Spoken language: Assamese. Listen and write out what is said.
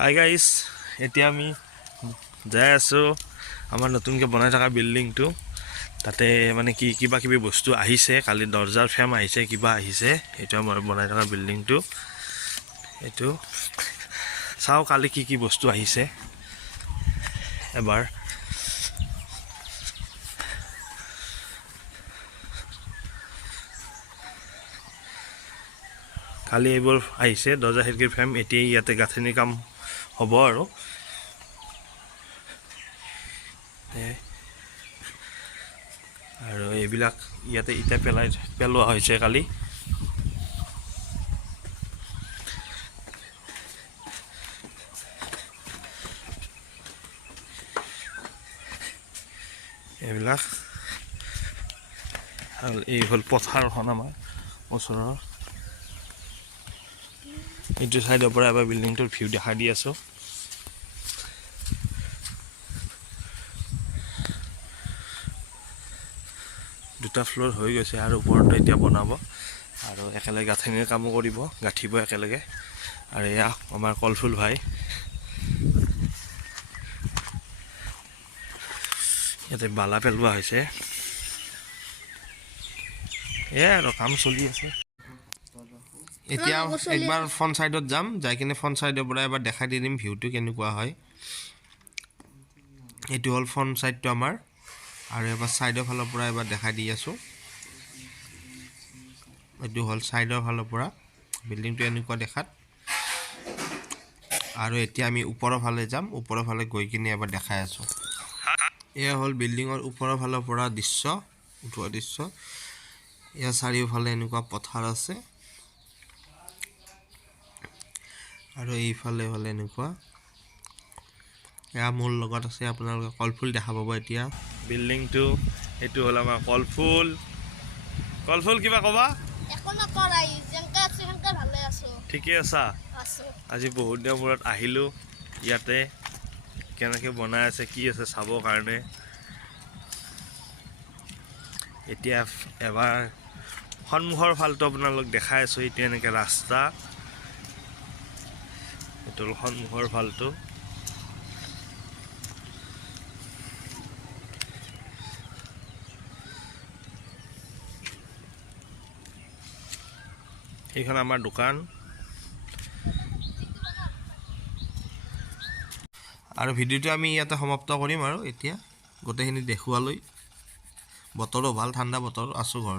হাই গাইজ, এতিয়া আমি যাই আছোঁ আমাৰ নতুনকৈ বনাই থকা বিল্ডিংটো। তাতে মানে কিবা কিবি বস্তু আহিছে, কালি দৰ্জাৰ ফ্ৰেম আহিছে, কিবা আহিছে। এইটো আমাৰ বনাই থকা বিল্ডিংটো। এইটো চাওঁ কালি কি বস্তু আহিছে এবাৰ। কালি এইবোৰ আহিছে দৰ্জা খিৰিকীৰ ফ্ৰেম। এতিয়া ইয়াতে গাঁথনিৰ কাম হ'ব আৰু এইবিলাক ইয়াতে ইটা পেলোৱা হৈছে কালি। এইবিলাক এই হ'ল পথাৰখন আমাৰ ওচৰৰ। এইটো চাইডৰ পৰা এবাৰ বিল্ডিংটোৰ ভিউ দেখা দি আছোঁ। দুটা ফ্ল'ৰ হৈ গৈছে আৰু ওপৰতো এতিয়া বনাব আৰু একেলগে গাঁথনিৰ কামো কৰিব, গাঁঠিব একেলগে। আৰু এয়া আমাৰ কলফুল ভাই, ইয়াতে বালা পেলোৱা হৈছে। এয়াই আৰু কাম চলি আছে। এতিয়া একবাৰ ফ্ৰণ্ট চাইডত যাম, যাই কিনে ফ্ৰণ্ট চাইডৰ পৰা এবাৰ দেখাই দি দিম ভিউটো কেনেকুৱা হয়। এইটো হ'ল ফ্ৰণ্ট চাইডটো আমাৰ, আৰু এবাৰ ছাইডৰ ফালৰ পৰা এবাৰ দেখাই দি আছোঁ। এইটো হ'ল ছাইডৰ ফালৰ পৰা বিল্ডিংটো এনেকুৱা দেখাত। আৰু এতিয়া আমি ওপৰৰ ফালে যাম, ওপৰৰ ফালে গৈ কিনে এবাৰ দেখাই আছোঁ। এয়া হ'ল বিল্ডিঙৰ ওপৰৰ ফালৰ পৰা দৃশ্য, উঠোৱা দৃশ্য। ইয়াৰ চাৰিওফালে এনেকুৱা পথাৰ আছে আৰু এইফালে হ'লে এনেকুৱা। এয়া মোৰ লগত আছে আপোনালোকে কলফুল দেখা পাব এতিয়া। বিল্ডিংটো এইটো হ'ল আমাৰ কলফুল। কলফুল কিবা ক'বা? ঠিকে আছা? আজি বহুত দিনৰ মূৰত আহিলোঁ ইয়াতে। কেনেকৈ বনাই আছে, কি আছে চাবৰ কাৰণে। এতিয়া এবাৰ সন্মুখৰ ফালটো আপোনালোক দেখাই আছোঁ। এতিয়া এনেকৈ ৰাস্তা, এইটো হ'ল সন্মুখৰ ফালটো। এইখন আমাৰ দোকান। আৰু ভিডিঅ'টো আমি ইয়াতে সমাপ্ত কৰিম আৰু এতিয়া গোটেইখিনি দেখুৱালৈ। বতৰো ভাল, ঠাণ্ডা বতৰ, আছোঁ ঘৰত।